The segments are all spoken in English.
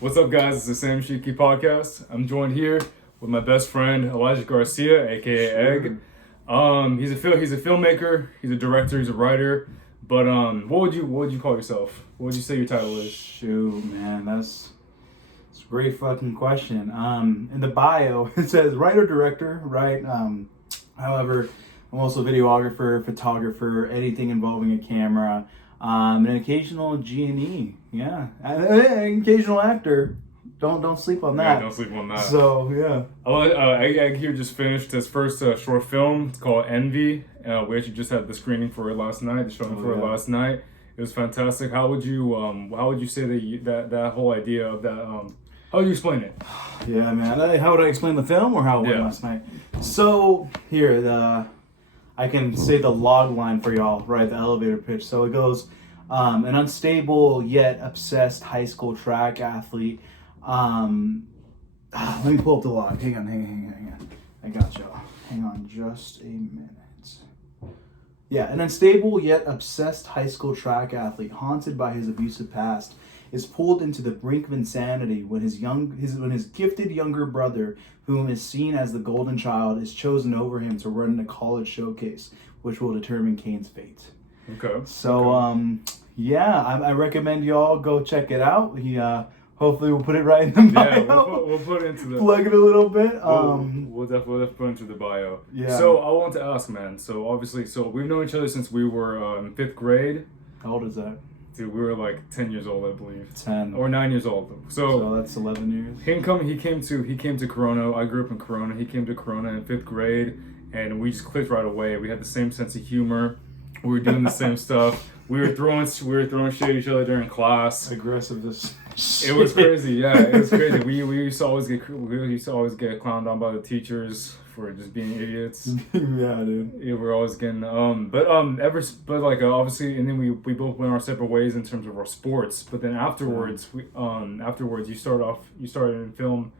What's up, guys? It's the Sam Ishiki podcast. I'm joined here with my best friend Elijah Garcia, aka Egg. He's a filmmaker. He's a director. He's a writer. But what would you call yourself? What would you say your title is? Shoot, man, that's a great fucking question. In the bio it says writer director, right? However, I'm also a videographer, photographer, anything involving a camera, an occasional G&E, yeah, an occasional actor. Don't sleep on that. Yeah, don't sleep on that. So yeah. Egg here just finished his first short film. It's called Envy. We actually just had the screening for it last night. The showing for it last night. It was fantastic. How would you say that whole idea of that? How would you explain it? Yeah, man. How would I explain the film or how it went last night? So here, I can say the log line for y'all, right? The elevator pitch. So it goes, an unstable yet obsessed high school track athlete. Let me pull up the log. Hang on. I got y'all. Hang on just a minute. Yeah, an unstable yet obsessed high school track athlete, haunted by his abusive past, is pulled into the brink of insanity when his gifted younger brother, whom is seen as the golden child, is chosen over him to run a college showcase, which will determine Kane's fate. Okay. So, I recommend y'all go check it out. Hopefully we'll put it right in the bio. Yeah, we'll put it into the... Plug it a little bit. We'll definitely put it into the bio. Yeah. So I want to ask, man. So obviously, we've known each other since we were in 5th grade. How old is that? Dude, we were like 10 years old, I believe. 10. Or 9 years old. So that's 11 years. He came to Corona. I grew up in Corona. He came to Corona in 5th grade, and we just clicked right away. We had the same sense of humor. We were doing the same stuff. We were throwing shit at each other during class. Aggressiveness. It was crazy. Yeah, it was crazy. We used to always get clowned on by the teachers for just being idiots. Yeah, dude. Yeah, we're always getting obviously, and then we both went our separate ways in terms of our sports. But then afterwards, you started in film.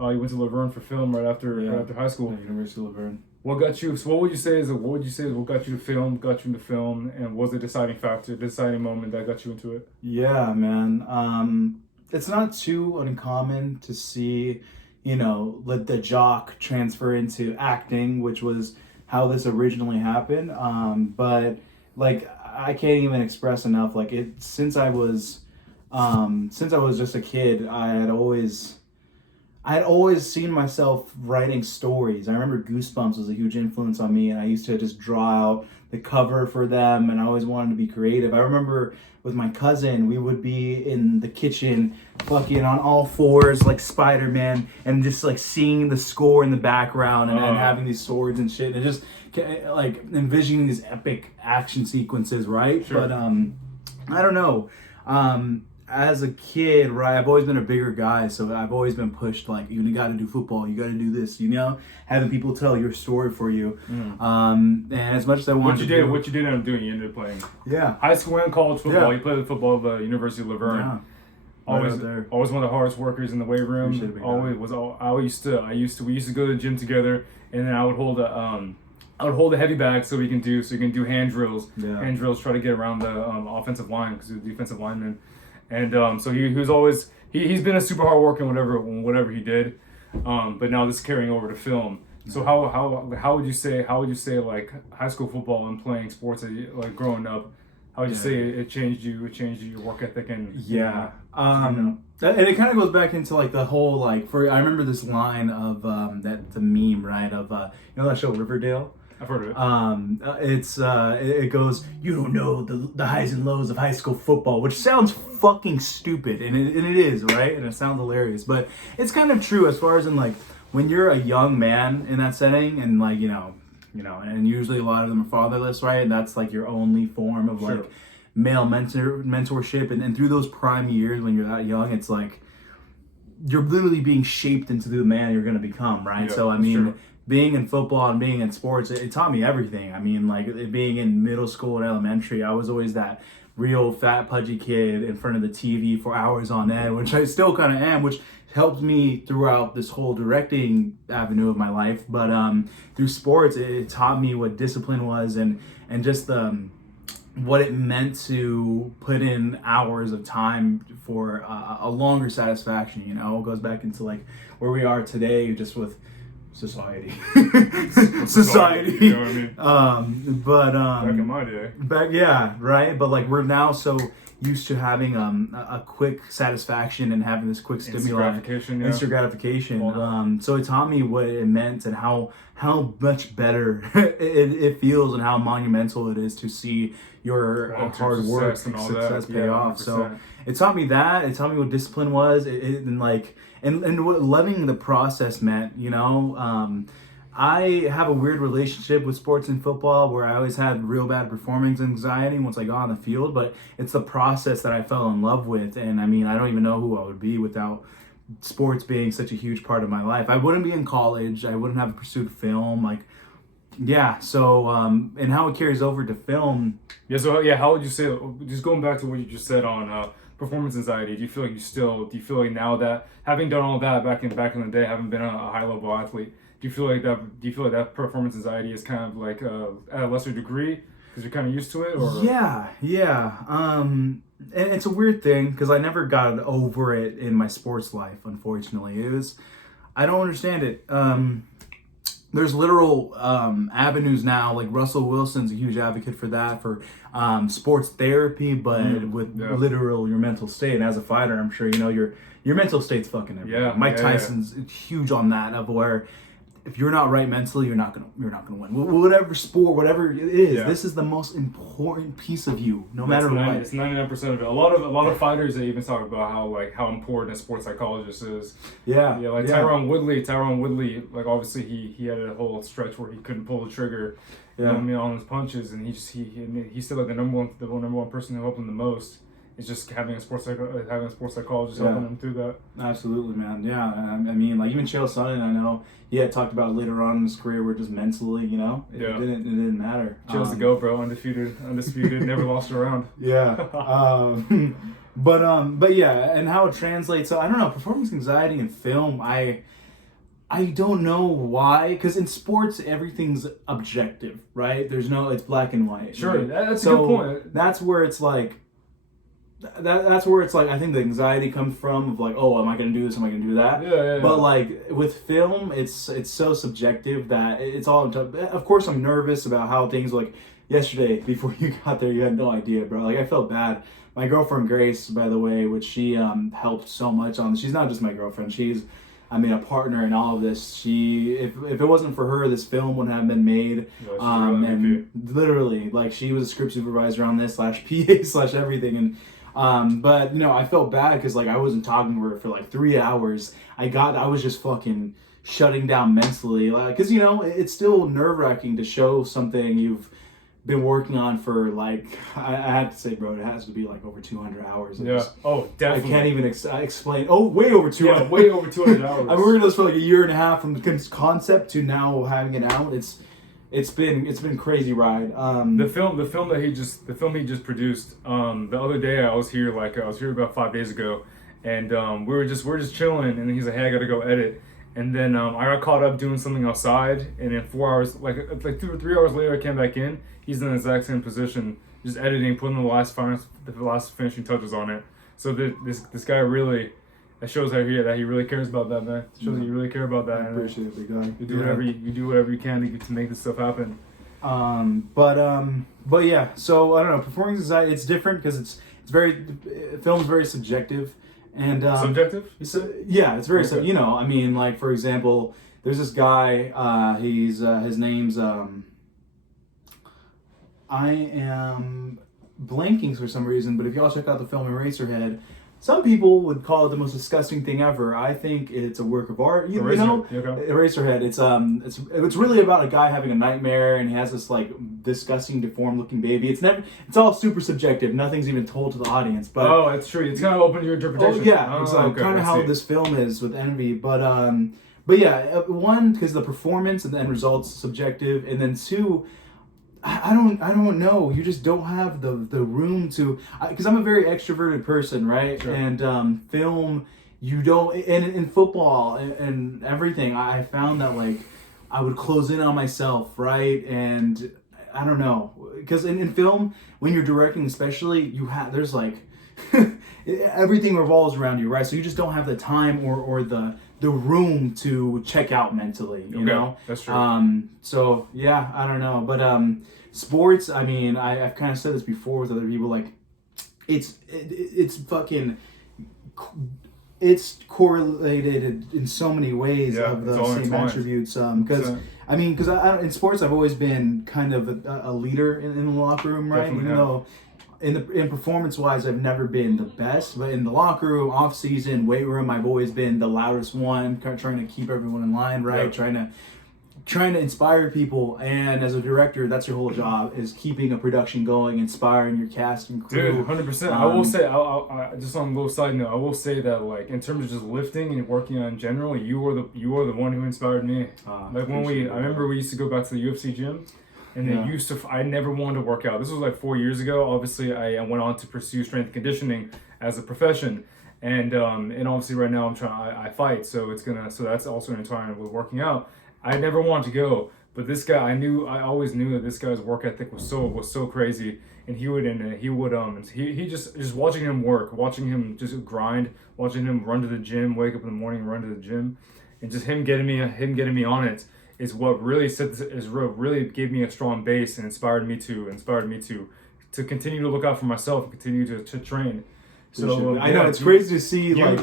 You went to Laverne for film right after high school. Yeah, University of Laverne. What got you? So what would you say is what got you to film? Got you into film, and was the deciding factor, the deciding moment that got you into it? Yeah, man. It's not too uncommon to see, let the jock transfer into acting, which was how this originally happened. But like I can't even express enough. Like since I was just a kid, I had always seen myself writing stories. I remember Goosebumps was a huge influence on me, and I used to just draw out the cover for them, and I always wanted to be creative. I remember with my cousin, we would be in the kitchen fucking on all fours like Spider-Man, and just like seeing the score in the background and having these swords and shit, and just like envisioning these epic action sequences, right? Sure. But I don't know. As a kid, right, I've always been a bigger guy, so I've always been pushed, like, you got to do football, you got to do this, having people tell your story for you. And as much as I wanted what you did end up doing, you ended up playing. Yeah. High school and college football. Yeah. You played football at the University of Laverne. Yeah. Always one of the hardest workers in the weight room. We used to go to the gym together, and then I would hold a heavy bag so you can do hand drills. Yeah. Hand drills, try to get around the offensive line because he was a defensive lineman. And so he was always he's been a super hard worker in whatever he did, but now this is carrying over to film. So how would you say like high school football and playing sports like growing up? How would you say it changed you? It changed your work ethic and and it kind of goes back into like the whole like I remember this line of the meme, right, of that show Riverdale. I've heard of it. It goes, you don't know the highs and lows of high school football, which sounds fucking stupid, and it is, right? And it sounds hilarious, but it's kind of true as far as in like when you're a young man in that setting, and like and usually a lot of them are fatherless, right? And that's like your only form of like male mentorship, and through those prime years when you're that young, it's like you're literally being shaped into the man you're gonna become, right? Yeah, so I mean. Being in football and being in sports, it taught me everything. I mean, like being in middle school and elementary, I was always that real fat, pudgy kid in front of the TV for hours on end, which I still kind of am, which helped me throughout this whole directing avenue of my life. But through sports, it taught me what discipline was and just what it meant to put in hours of time for a longer satisfaction. You know, it goes back into like where we are today, just with society. Society. You know what I mean? Back in my day. Yeah, right. But like we're now so used to having a quick satisfaction and having this quick stimuli, instant gratification. So it taught me what it meant and how much better it feels and how monumental it is to see your hard work and success pay off. 100%. So it taught me that. It taught me what discipline was. And what loving the process meant. You know. I have a weird relationship with sports and football where I always had real bad performance anxiety once I got on the field, but it's the process that I fell in love with. And I mean, I don't even know who I would be without sports being such a huge part of my life. I wouldn't be in college. I wouldn't have pursued film. Like, yeah. So, and how it carries over to film. Yeah. So, yeah, how would you say, just going back to what you just said on performance anxiety, do you feel like now that having done all that back in the day, having been a high level athlete, do you feel like that performance anxiety is kind of like at a lesser degree because you're kind of used to it? Or yeah. And it's a weird thing because I never got over it in my sports life. Unfortunately, I don't understand it. There's literal avenues now. Like Russell Wilson's a huge advocate for that, for sports therapy, but with literal your mental state. And as a fighter, I'm sure you know your mental state's fucking everything. Yeah, Mike Tyson's huge on that, of where if you're not right mentally, you're not gonna win. Whatever sport, whatever it is, this is the most important piece of you, no matter what. It's 99% of it. A lot of fighters, they even talk about how important a sports psychologist is. Yeah. Like Tyron Woodley, like obviously he had a whole stretch where he couldn't pull the trigger. You know what I mean, on his punches, and he said like the number one person who helped him the most is just having a sports psychologist helping him through that. Absolutely, man. Yeah, I mean, like even Chael Sonnen, I know he had talked about later on in his career where just mentally, you know, it didn't matter. Chael's the GOAT, bro, undefeated, never lost a round. Yeah. But yeah, and how it translates. So I don't know, performance anxiety in film. I don't know why, because in sports everything's objective, right? It's black and white. Sure, right? That's a good point. That's where it's like. That's where it's like I think the anxiety comes from of like, oh, am I gonna do this? Am I gonna do that? Yeah. But like with film, it's so subjective that it's all. Of course, I'm nervous about how things like yesterday before you got there. You had no idea, bro. Like I felt bad. My girlfriend Grace, by the way, which she helped so much on. She's not just my girlfriend. She's a partner in all of this. If it wasn't for her, this film wouldn't have been made. And literally, like she was a script supervisor on this / PA / everything and. But you know, I felt bad because like I wasn't talking to her for like 3 hours. I was just fucking shutting down mentally, like because you know it's still nerve-wracking to show something you've been working on for like I have to say, bro, it has to be like over 200 hours. Definitely. I can't even explain. Oh, way over 200. Yeah, way over 200 hours. I've been working on this for like a year and a half from the concept to now having it out. It's been crazy ride. The film he just produced. The other day I was here about 5 days ago, and we were just chilling, and then he's like, hey, I gotta go edit, and then I got caught up doing something outside, and then 4 hours, like 2 or 3 hours later, I came back in. He's in the exact same position, just editing, putting the last finishing touches on it. So this guy really. It shows that he really cares about that, man. It shows that you really care about that. I appreciate it, big guy. You do whatever you can to make this stuff happen. But yeah. So I don't know. Performance anxiety. It's different because film's very subjective, and subjective. It's very. Okay. You know, I mean, like for example, there's this guy. His name's I am blanking for some reason, but if y'all check out the film Eraserhead. Some people would call it the most disgusting thing ever. I think it's a work of art. You know, Eraserhead. It's really about a guy having a nightmare and he has this like disgusting, deformed-looking baby. It's all super subjective. Nothing's even told to the audience. But it's true. It's kind of open to your interpretation. It's like kind of how this film is with Envy. But yeah, one because the performance and the end results subjective, and then two. I don't know. You just don't have the room to, because I'm a very extroverted person, right? Sure. And film, you don't, and in football and everything, I found that like I would close in on myself, right? And I don't know, because in film, when you're directing especially, there's like everything revolves around you, right? So you just don't have the time or the room to check out mentally, you know? That's true. So yeah, I don't know, but sports, I mean, I've kind of said this before with other people, like it's fucking, it's correlated in so many ways of the same attributes. Because in sports I've always been kind of a leader in the locker room, right? Definitely, even though in performance wise I've never been the best, but in the locker room, off season, weight room, I've always been the loudest one, trying to keep everyone in line, right? Yep. Trying to inspire people, and as a director, that's your whole job, is keeping a production going, inspiring your cast and crew. Dude, 100%. I will say, I just on a little side note, I will say that, like, in terms of just lifting and working on in general, you are the one who inspired me. Like when I remember we used to go back to the UFC gym, and I never wanted to work out. This was like 4 years ago. Obviously, I went on to pursue strength and conditioning as a profession, and obviously right now I fight, so that's also intertwined with working out. I never wanted to go, but this guy, I always knew that this guy's work ethic was so crazy, and he just watching him work, watching him just grind, watching him run to the gym, wake up in the morning, run to the gym, and just him getting me on it is what really gave me a strong base and inspired me to continue to look out for myself and continue to train. So I know it's crazy to see that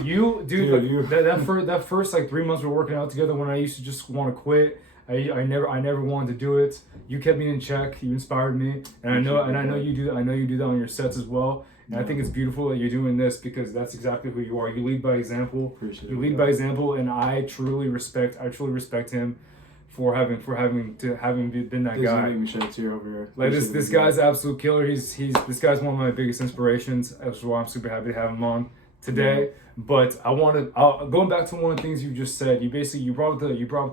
first like 3 months we were working out together, when I used to just want to quit. I never wanted to do it. You kept me in check. You inspired me, and I know you do. I know you do that on your sets as well. And I think it's beautiful that you're doing this, because that's exactly who you are. You lead by example. You lead by example, and I truly respect him for having been that guy. Make me shed a tear over here. Like this guy's an absolute killer. This guy's one of my biggest inspirations. That's why I'm super happy to have him on today. But going back to one of the things you just said. You brought up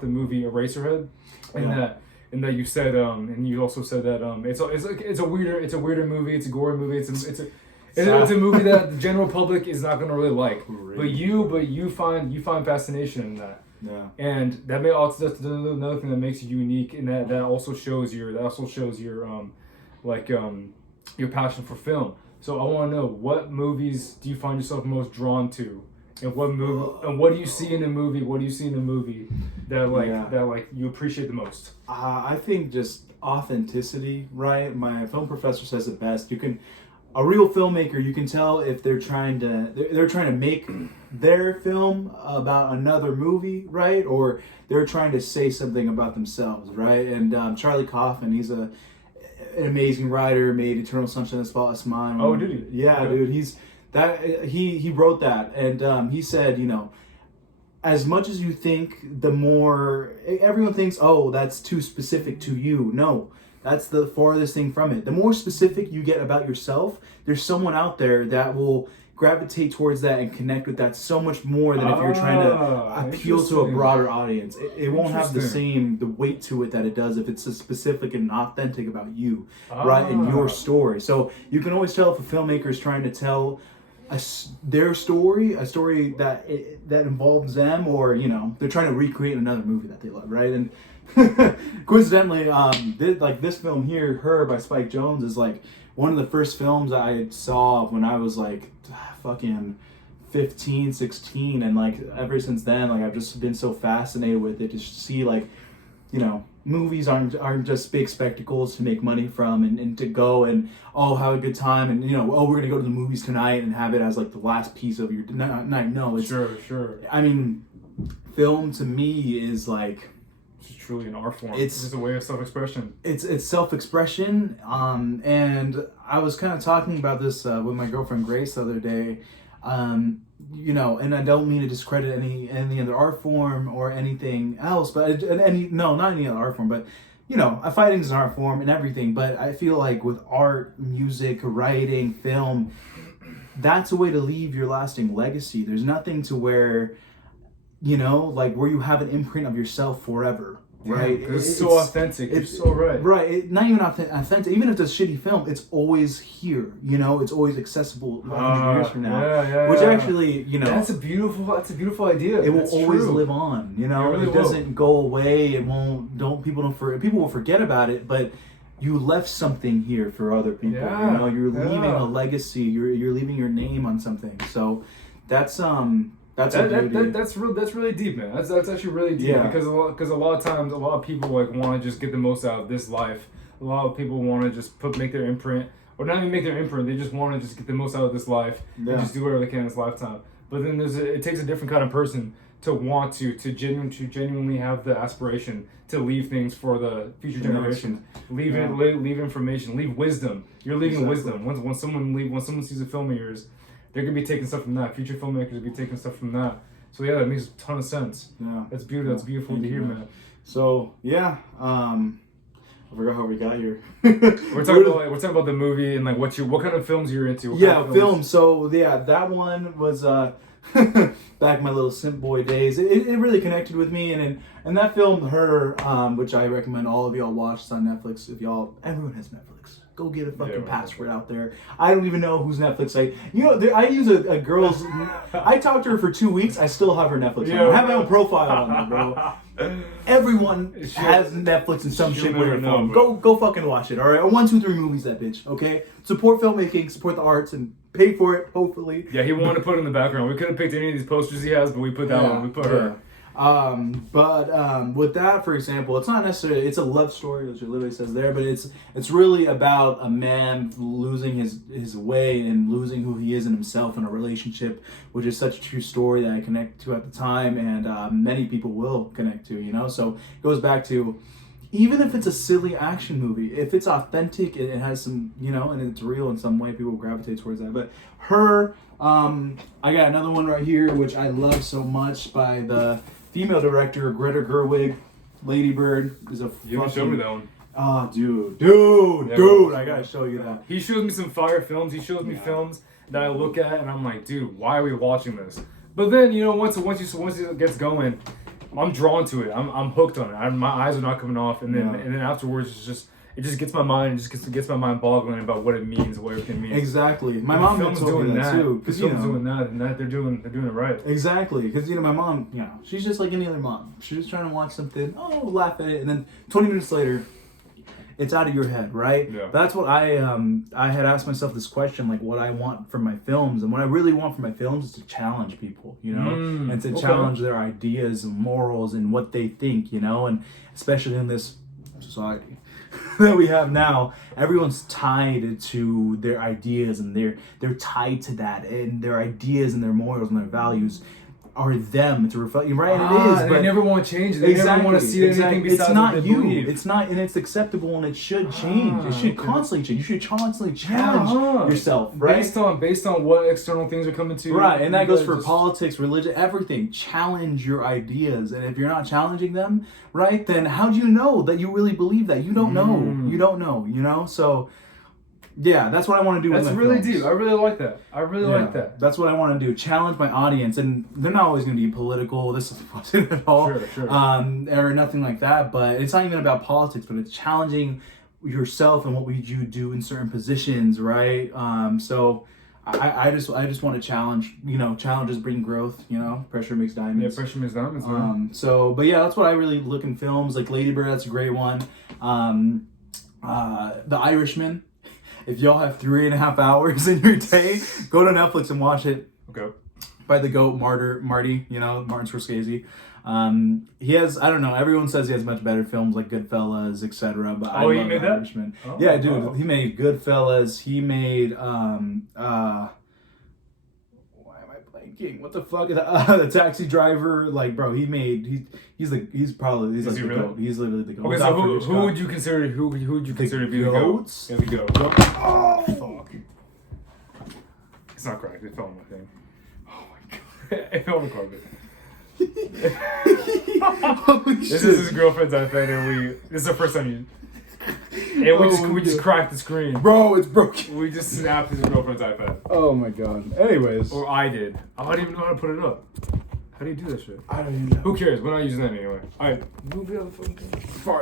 the movie Eraserhead, and that you said and you also said that it's a weirder movie. It's a gory movie. It's a movie that the general public is not going to really like. But you find fascination in that. Yeah. And that's another thing that makes you unique, and that also shows your your passion for film. So I want to know, what movies do you find yourself most drawn to, and what do you see in a movie? What do you see in a movie that you appreciate the most? I think just authenticity, right? My film professor says it best. A real filmmaker, you can tell if they're trying to make their film about another movie, right? Or they're trying to say something about themselves, right? And Charlie Kaufman, he's an amazing writer, made Eternal Sunshine of the Spotless Mind. Oh, did he? Yeah, dude. He wrote that, and he said, as much as you think, the more everyone thinks, oh, that's too specific to you. No. That's the farthest thing from it. The more specific you get about yourself, there's someone out there that will gravitate towards that and connect with that so much more than if you're trying to appeal to a broader audience. It won't have the weight to it that it does if it's specific and authentic about you, right, and your story. So you can always tell if a filmmaker is trying to tell their story, a story that involves them, or they're trying to recreate another movie that they love, right? And coincidentally, this film here, Her by Spike Jonze, is like one of the first films I saw when I was like fucking 15, 16, and like ever since then, like I've just been so fascinated with it to see movies aren't just big spectacles to make money from and to go and have a good time and we're gonna go to the movies tonight and have it as like the last piece of your night. No, it's sure. I mean, film to me is like, it's truly an art form. It's just a way of self-expression. It's self-expression. And I was kind of talking about this with my girlfriend Grace the other day. And I don't mean to discredit any other art form or anything else, but not any other art form, but fighting is an art form and everything. But I feel like with art, music, writing, film, that's a way to leave your lasting legacy. There's nothing to where where you have an imprint of yourself forever, right? It's so authentic. You're so right. Right. Not even authentic. Even if it's a shitty film, it's always here. It's always accessible 100 years from now. Which actually, that's a beautiful idea. It will always live on. It really doesn't go away. It won't. People will forget about it, but you left something here for other people. Yeah, You know, you're leaving yeah. a legacy. You're leaving your name on something. So that's a beauty. That's really deep, man. That's actually really deep, Yeah. because a lot of times a lot of people like want to just get the most out of this life. A lot of people want to just make their imprint, or not even make their imprint. They just want to just get the most out of this life Yeah. and just do whatever they can in this lifetime. But then it takes a different kind of person to want to genuinely have the aspiration to leave things for the future generations. Leave information, leave wisdom. You're leaving wisdom. When someone sees a film of yours, they're gonna be taking stuff from that. Future filmmakers will be taking stuff from that. So yeah, that makes a ton of sense. Yeah. That's beautiful. That's beautiful to hear, man. So yeah, I forgot how we got here. We're talking about the movie and like what kind of films you're into. What kind of film. So yeah, that one was back in my little simp boy days. It really connected with me, and that film, Her, which I recommend all of y'all watch. It's on Netflix. Everyone has Netflix. Go get a fucking password out there. I don't even know whose Netflix I use a girl's. I talked to her for 2 weeks. I still have her Netflix. I have my own profile on there, bro. Everyone has Netflix in some shape or their phone. Go fucking watch it. All right, 1, 2, 3 movies. That bitch. Okay, support filmmaking, support the arts, and pay for it. Hopefully. Yeah, he wanted to put it in the background. We could have picked any of these posters he has, but we put that one. We put her. But with that, for example, it's not necessarily, it's a love story, which it literally says there, but it's really about a man losing his way and losing who he is in himself in a relationship, which is such a true story that I connect to at the time, and many people will connect to, you know. So it goes back to, even if it's a silly action movie, if it's authentic and it has some, you know, and it's real in some way, people gravitate towards that. But Her, I got another one right here, which I love so much, by the female director, Greta Gerwig. Lady Bird is a You haven't showed me that one. Oh, dude, I gotta show you that. He shows me some fire films. He shows me films that I look at and I'm like, dude, why are we watching this? But then, you know, once it gets going, I'm drawn to it. I'm hooked on it. My eyes are not coming off, and then afterwards, it just gets my mind. It just gets my mind boggling about what it means, what everything means. Exactly. My mom film's told me that too. Because film's doing that, and that they're doing it right. Exactly. Because, you know, my mom, you know, she's just like any other mom. She's just trying to watch something, laugh at it, and then 20 minutes later, it's out of your head, right? Yeah. That's what I had asked myself this question, like what I want from my films, and what I really want from my films is to challenge people, you know, and to challenge their ideas and morals and what they think, you know, and especially in this society that we have now, everyone's tied to their ideas, and they're tied to that, and their ideas and their morals and their values are them to reflect. Right, it is. But they never want to change it. They never want to see anything besides it's not what they you. believe. It's not, and it's acceptable, and it should change. It should constantly change. You should constantly challenge yourself, right? Based on what external things are coming to you. Right, and that goes for politics, religion, everything. Challenge your ideas, and if you're not challenging them, right, then how do you know that you really believe that? You don't know. You don't know. You know, so. Yeah, that's what I want to do. That's really deep. I really like that. Like that. That's what I want to do. Challenge my audience, and they're not always going to be political. This wasn't at all, sure. Or nothing like that. But it's not even about politics, but it's challenging yourself and what would you do in certain positions, right? So I just want to challenge. You know, challenges bring growth. You know, pressure makes diamonds. Yeah, pressure makes diamonds, man. So, but yeah, that's what I really look in films. Like Lady Bird, that's a great one. The Irishman. If y'all have 3.5 hours in your day, go to Netflix and watch it. Okay. By the GOAT, Marty, you know, Martin Scorsese. He has, I don't know, everyone says he has much better films like Goodfellas, etc. But I love he made The that? Irishman. Yeah, dude, he made Goodfellas. He made, what the fuck is the Taxi Driver? Like, bro, he's like the GOAT. He's literally the GOAT. Okay, so who would you consider to be the GOAT? Yeah, the GOAT. Oh fuck! It's not cracked. It fell on my thing. Oh my god! It fell on the carpet. This is his girlfriend's iPad, and this is the first time we just cracked the screen. Bro, it's broken. We just snapped his girlfriend's iPad. Oh my god. Anyways. Or I did. I don't even know how to put it up. How do you do that shit? I don't even know. Who cares? We're not using that anyway. Alright, move the other phone.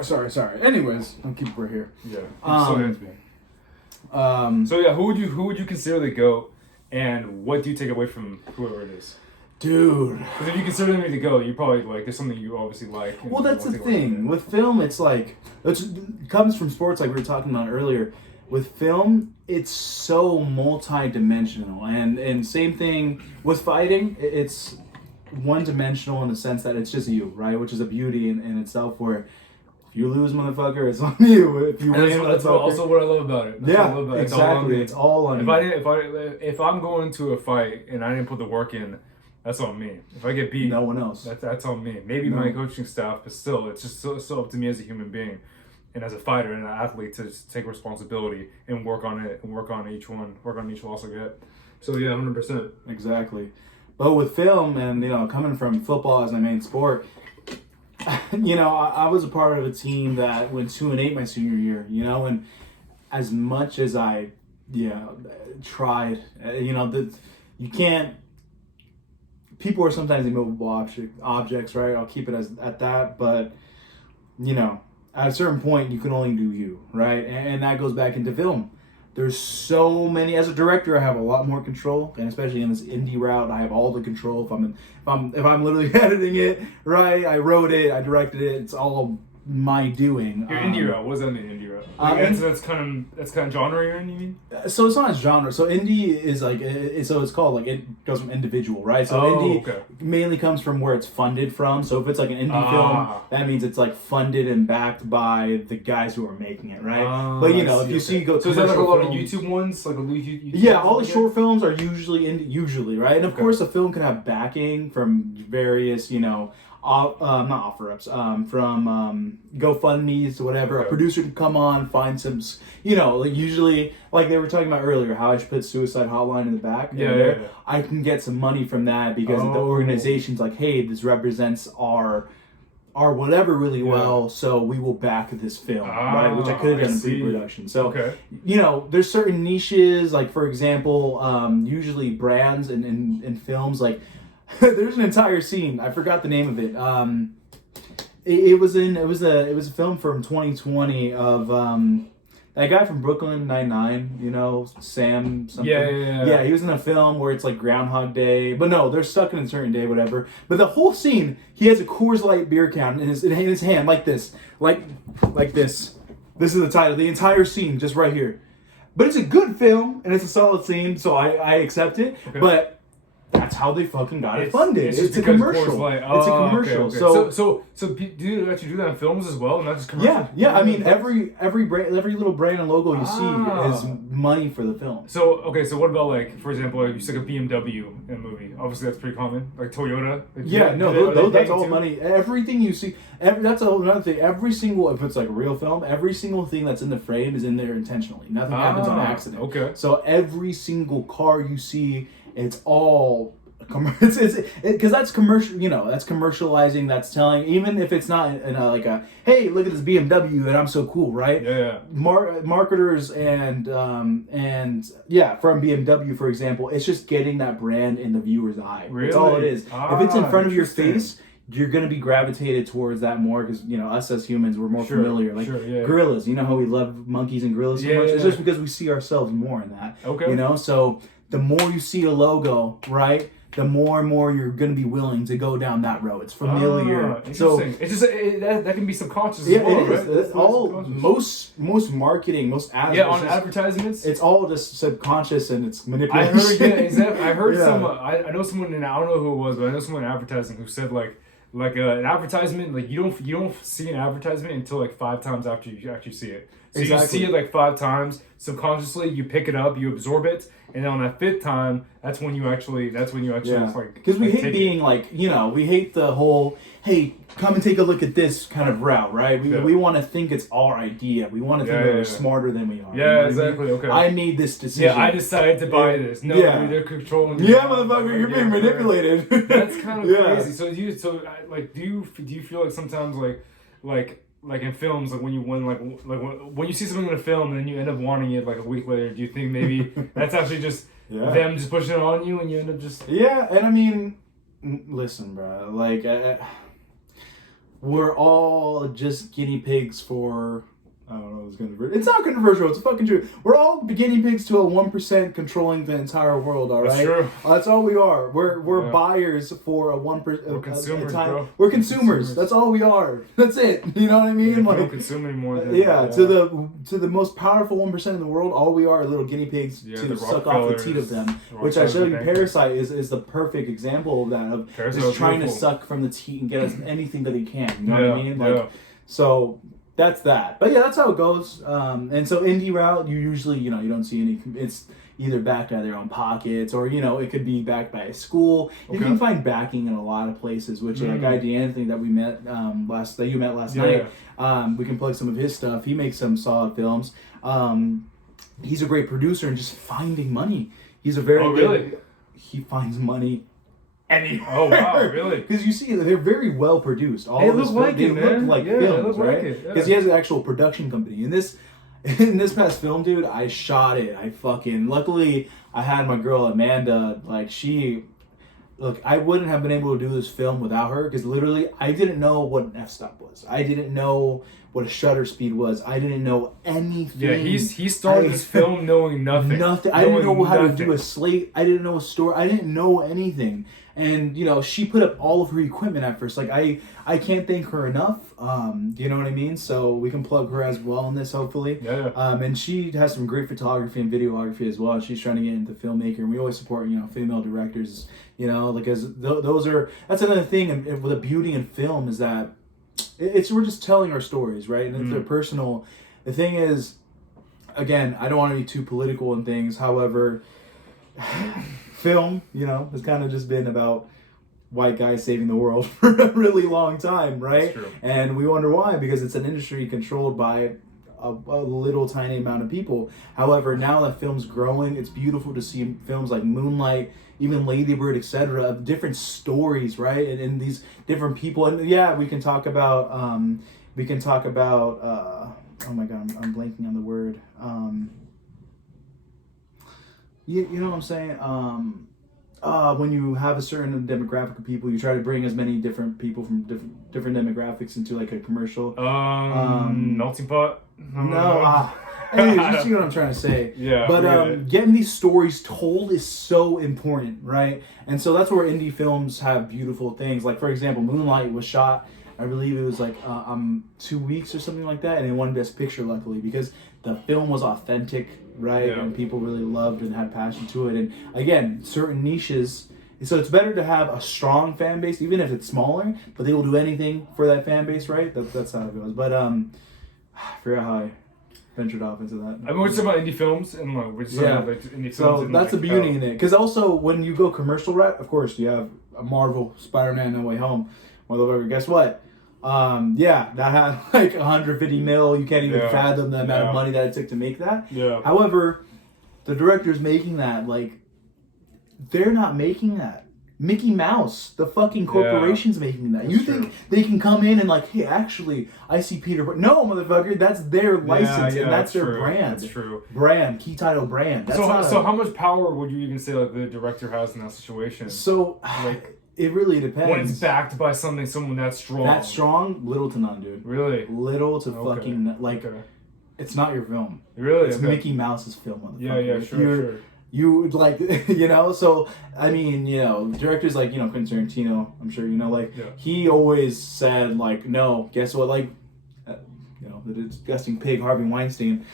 Sorry. Anyways, I'll keep it right here. Yeah. So yeah, who would you consider the GOAT, and what do you take away from whoever it is? Because if you consider them to go, you probably like there's something you obviously like. Well, that's the thing with film. It's like it comes from sports, like we were talking about earlier. With film, it's so multi-dimensional, and same thing with fighting. It's one-dimensional in the sense that it's just you, right? Which is a beauty in itself. Where if you lose, motherfucker, it's on you. If you win, that's also what I love about it. Exactly. It's all on you. If I'm going to a fight and I didn't put the work in, that's on me. If I get beat, no one else. That's on me. Maybe my coaching staff, but still, it's just so up to me as a human being, and as a fighter and an athlete to just take responsibility and work on it and work on each loss I get. So yeah, 100%. Exactly. But with film and coming from football as my main sport, I was a part of a team that went 2-8 my senior year. And as much as I tried, you can't. People are sometimes immovable objects, right? I'll keep it at that. But, at a certain point, you can only do you, right? And that goes back into film. There's so many. As a director, I have a lot more control, and especially in this indie route, I have all the control. If I'm literally editing it, right? I wrote it, I directed it. It's all my doing. Your indie route. What does that mean, indie route? That's kind of genre you're in, you mean? So it's not a genre. So indie is like so it's called like it goes from individual, right? So indie mainly comes from where it's funded from. So if it's like an indie film, that means it's like funded and backed by the guys who are making it, right? But if you see so is that like a lot of YouTube ones, like a YouTube? Yeah, all the short films are usually right, and of course a film can have backing from various not offer-ups, from GoFundMe's, whatever. A producer can come on, find some, usually, like they were talking about earlier, how I should put Suicide Hotline in the back. Yeah. I can get some money from that because the organization's like, hey, this represents our whatever really well, so we will back this film, right? Which I could have done in pre-production. So, there's certain niches, like for example, usually brands in films, like there's an entire scene. I forgot the name of it. It was a film from 2020 of that guy from Brooklyn Nine-Nine. Sam something. Yeah. He was in a film where it's like Groundhog Day, but no, they're stuck in a certain day, whatever. But the whole scene, he has a Coors Light beer can in his hand, like this, like this. This is the title. The entire scene, just right here. But it's a good film and it's a solid scene, so I accept it. Okay. But that's how they fucking got it funded. It's a commercial. It's a commercial. Okay. So do you actually do that in films as well, not just commercials? Yeah. I mean, every little brand and logo you see is money for the film. So what about like, for example, you stick a BMW in a movie? Obviously, that's pretty common. Like Toyota. That's all money. Everything you see. That's another thing. If it's like real film, every single thing that's in the frame is in there intentionally. Nothing happens on accident. Okay. So every single car you see. It's all because that's commercial. That's commercializing. That's telling, even if it's not like a hey, look at this BMW and I'm so cool, right? Yeah. Marketers and from BMW, for example, it's just getting that brand in the viewer's eye. Really? That's all it is. If it's in front of your face, you're gonna be gravitated towards that more because us as humans, we're more familiar. Like gorillas, how we love monkeys and gorillas so much. It's just because we see ourselves more in that. Okay. So. The more you see a logo, right, the more and more you're going to be willing to go down that road. It's familiar. So it's just that can be subconscious as well, it is. Right? It's all most marketing, most ads. Yeah, on advertisements. It's all just subconscious and it's manipulation. I heard someone. I know someone, and I don't know who it was, but I know someone in advertising who said like an advertisement, like you don't see an advertisement until like 5 times after you actually see it. So you see it like 5 times subconsciously, you pick it up, you absorb it, and then on that 5th time, that's when you actually like. Because we hate being like we hate the whole hey, come and take a look at this kind of route, right? We want to think it's our idea. We want to think that we're smarter than we are. Yeah, exactly. Okay. I made this decision. Yeah, I decided to buy this. No, dude, they're controlling you. Yeah, motherfucker, you're being manipulated. That's kind of crazy. So do you feel like sometimes like in films, like when you see something in a film and then you end up wanting it like a week later, do you think maybe that's actually just them just pushing it on you and you end up just and I mean, listen, bro, like we're all just guinea pigs for I don't know. It's not controversial. It's fucking true. We're all guinea pigs to a 1% controlling the entire world. All right. That's true. That's all we are. We're buyers for a 1%. We're consumers, bro. We're consumers. That's all we are. That's it. You know what I mean? We don't consume anymore. To the most powerful 1% in the world, all we are little guinea pigs to suck off the teat of them. Which I showed you. Parasite is the perfect example of that. Of just trying to suck from the teat and get us anything that he can. You know what I mean? Like so. That's that. But yeah, that's how it goes. And so indie route, you usually, you don't see any, it's either backed out of their own pockets or, it could be backed by a school. You can find backing in a lot of places, which like guy D'Anthony that we met that you met last night, we can plug some of his stuff. He makes some solid films. He's a great producer and just finding money. He's a very he finds money anywhere. Oh wow, really? Because you see, they're very well produced. They look like it, man. Look like films, right? Because he has an actual production company. In this past film, dude, I shot it. Luckily, I had my girl Amanda. I wouldn't have been able to do this film without her because literally, I didn't know what an f-stop was. I didn't know what a shutter speed was. I didn't know anything. Yeah, he started this film knowing nothing. I didn't know how to do a slate. I didn't know a story. I didn't know anything. And, she put up all of her equipment at first. Like, I can't thank her enough. You know what I mean? So we can plug her as well in this, hopefully. Yeah. And she has some great photography and videography as well. She's trying to get into filmmaker. And we always support, female directors, because that's another thing and with the beauty in film is that we're just telling our stories, right? And if they're personal, the thing is, again, I don't want to be too political and things. However, film, has kind of just been about white guys saving the world for a really long time, right? That's true. And we wonder why, because it's an industry controlled by a little tiny amount of people. However, now that film's growing, it's beautiful to see films like Moonlight, even Lady Bird, etc., of different stories, right? And these different people. And yeah, we can talk about oh my god, I'm blanking on the word. You know what I'm saying? When you have a certain demographic of people, you try to bring as many different people from different demographics into like a commercial. Melting pot? Anyways, you see what I'm trying to say. Yeah. But getting these stories told is so important, right? And so that's where indie films have beautiful things. Like, for example, Moonlight was shot, I believe it was like 2 weeks or something like that, and it won Best Picture, luckily, because the film was authentic, right? Yeah. And people really loved and had passion to it. And again, certain niches. So it's better to have a strong fan base, even if it's smaller, but they will do anything for that fan base, right? That's how it goes. But I forgot how I ventured off into that. I mean, we're talking about indie films and we're just talking about indie films. So that's the beauty in it. Because also, when you go commercial route, of course, you have a Marvel, Spider-Man, No Way Home, motherfucker. Guess what? That had like 150 mil. You can't even fathom the amount of money that it took to make that. Yeah. However, the directors making that, they're not making that. Mickey Mouse, the fucking corporation's making that. You think they can come in and hey, actually, I see Peter. No, motherfucker, that's their license and that's their brand. That's true. Brand, key title brand. That's so how much power would you even say the director has in that situation? So it really depends. When it's backed by someone that's strong. That strong, little to none, dude. Really? Little to fucking it's not your film. Really? It's Mickey Mouse's film, motherfucker. Yeah, sure. You would so I mean, directors like, Quentin Tarantino, I'm sure he always said no, guess what, the disgusting pig Harvey Weinstein,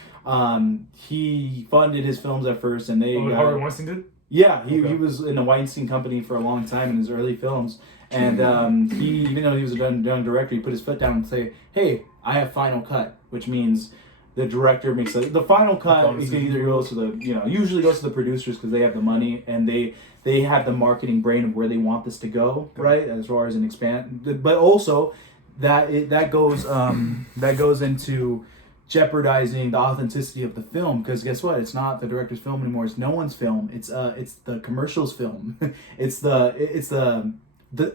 he funded his films at first and they Harvey Weinstein did? Yeah, he was in the Weinstein company for a long time in his early films, and he, even though he was a done director, he put his foot down and say, hey, I have final cut, which means the director makes the final cut. It either goes to usually goes to the producers because they have the money and they have the marketing brain of where they want this to go, right? As far as an expand, but also that goes into jeopardizing the authenticity of the film, because guess what? It's not the director's film anymore. It's no one's film. It's the commercial's film. it's the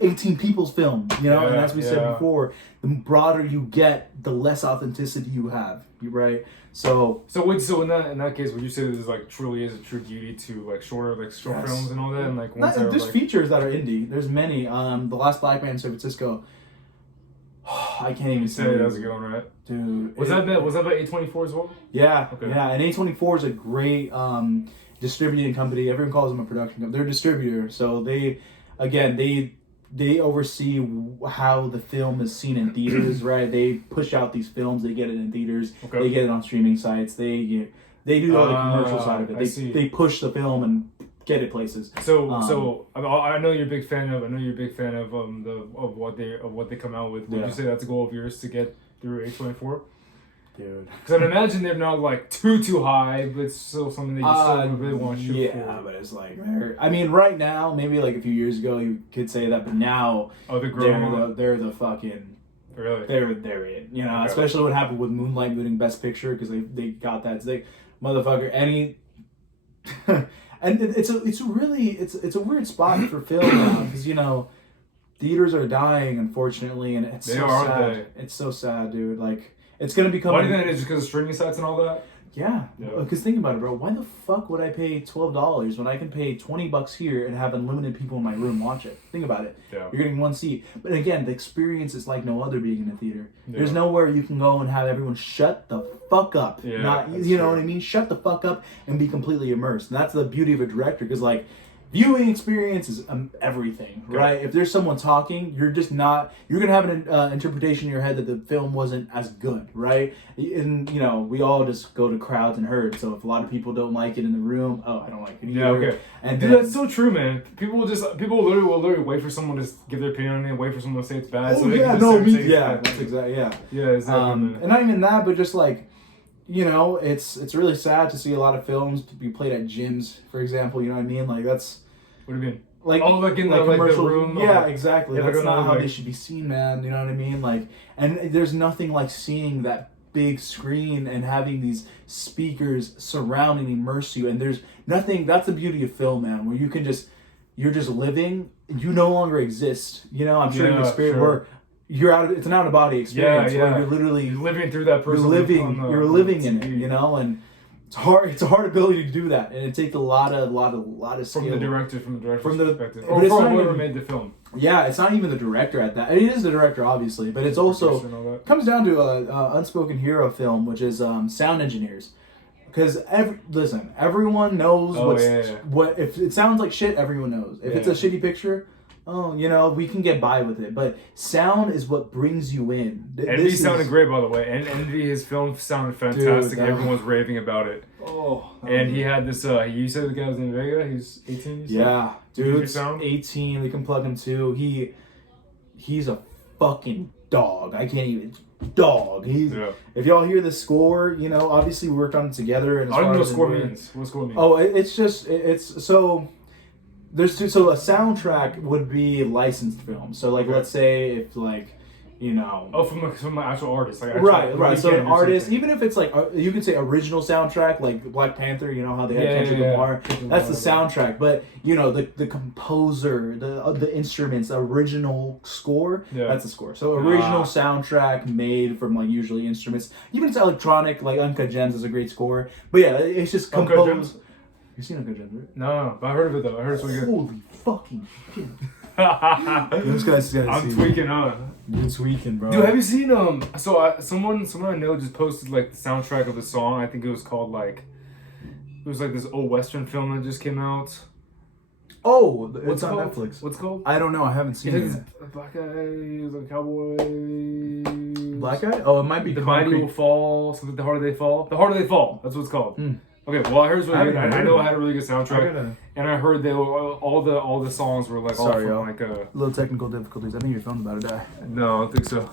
18 people's film. And as we said before, the broader you get, the less authenticity you have. Right? So in that case, would you say there's truly is a true beauty to short films and all that, and there's features that are indie. There's many. The Last Black Man in San Francisco. I can't even say Yeah, that's a good one, right? Dude. Was that by A24 as well? Yeah, Okay. yeah. And A24 is a great distributing company. Everyone calls them a production company. They're a distributor, so they oversee how the film is seen in theaters, right? They push out these films, they get it in theaters, they get it on streaming sites, they do all the commercial side of it. They push the film and get it places. So I know you're a big fan of what they come out with. Would you say that's a goal of yours to get through A24? Dude, because I'd imagine they're not like too high, but it's still something that you still really want to shoot for. Yeah, but it's like, I mean, right now, maybe like a few years ago, you could say that, but now they're the fucking. Really? They're it. You know, especially what happened with Moonlight winning Best Picture because they got that. They motherfucker and it's a weird spot for film now because, you know, theaters are dying, unfortunately, and it's sad. It's so sad, dude. Like, it's gonna become. Why do you think it is? Because of streaming sites and all that? Yeah. Because think about it, bro. Why the fuck would I pay $12 when I can pay $20 here and have unlimited people in my room watch it? Think about it. Yeah. You're getting one seat, but again, the experience is like no other being in a theater. Yeah. There's nowhere you can go and have everyone shut the fuck up. Yeah. You know what I mean? Shut the fuck up and be completely immersed. And that's the beauty of a director, because like. Viewing experience is everything, right? If there's someone talking, you're going to have an interpretation in your head that the film wasn't as good, right? And, you know, we all just go to crowds and herds. So if a lot of people don't like it in the room, I don't like it either. Yeah, okay. And dude, that's so true, man. People will literally wait for someone to give their opinion on it, wait for someone to say it's bad. That's exactly, yeah. Yeah, exactly. And not even that, but just like, you know, it's really sad to see a lot of films be played at gyms, for example. You know what I mean? Like that's. What do you mean? Like, like in the room. Yeah, exactly. Yeah, that's not how they should be seen, man. You know what I mean? Like, and there's nothing like seeing that big screen and having these speakers surrounding, immerse you. And there's nothing. That's the beauty of film, man. Where you're just living. You no longer exist. You know, I'm sure you've experienced where. It's an out of body experience where you're literally living through that person. You're living in it, you know, and it's hard. It's a hard ability to do that, and it takes a lot of skill from the director's perspective, or from whoever made the film. Yeah, it's not even the director at that. It is the director, obviously, but it's also comes down to a unspoken hero film, which is sound engineers. Because everyone knows what if it sounds like shit. Everyone knows if it's a shitty picture. Oh, you know, we can get by with it, but sound is what brings you in. Envy sounded great, by the way. And Envy, his film sounded fantastic. Dude, everyone was raving about it. And he had this. You said the guy was in Vega. He's 18. Yeah, dude, 18. We can plug him too. He's a fucking dog. I can't even. Dog. If y'all hear the score, you know, obviously we worked on it together. And I don't know what score means. What score means? Oh, it's so. So a soundtrack would be licensed film. So like, let's say if like, you know. Oh, from the actual artist. Like right. So an artist, even if it's like, you could say original soundtrack, like Black Panther. You know how they had Kendrick Lamar. That's the soundtrack. But you know the composer, the instruments, the original score. Yeah. That's the score. So original soundtrack made from like usually instruments. Even if it's electronic, like Uncut Gems is a great score. But yeah, it's just composed. You've seen Uncut Gems, right? No, but I heard of it though. I heard it's really good. Holy fucking shit! This guy's I'm tweaking, huh? You're tweaking, bro. Dude, have you seen someone I know just posted like the soundtrack of the song. I think it was called like it was like this old western film that just came out. Oh, it's on Netflix. What's it called? I don't know. I haven't seen it. A black guy, he's a cowboy. Black guy? Oh, it might be The Mighty Will Fall. Something. The Harder They Fall. The Harder They Fall. That's what it's called. Okay, well, I heard it's really good. I know it had a really good soundtrack, and I heard they were, all the songs were like all from like little technical difficulties. I think your phone's about to die. No, I don't think so.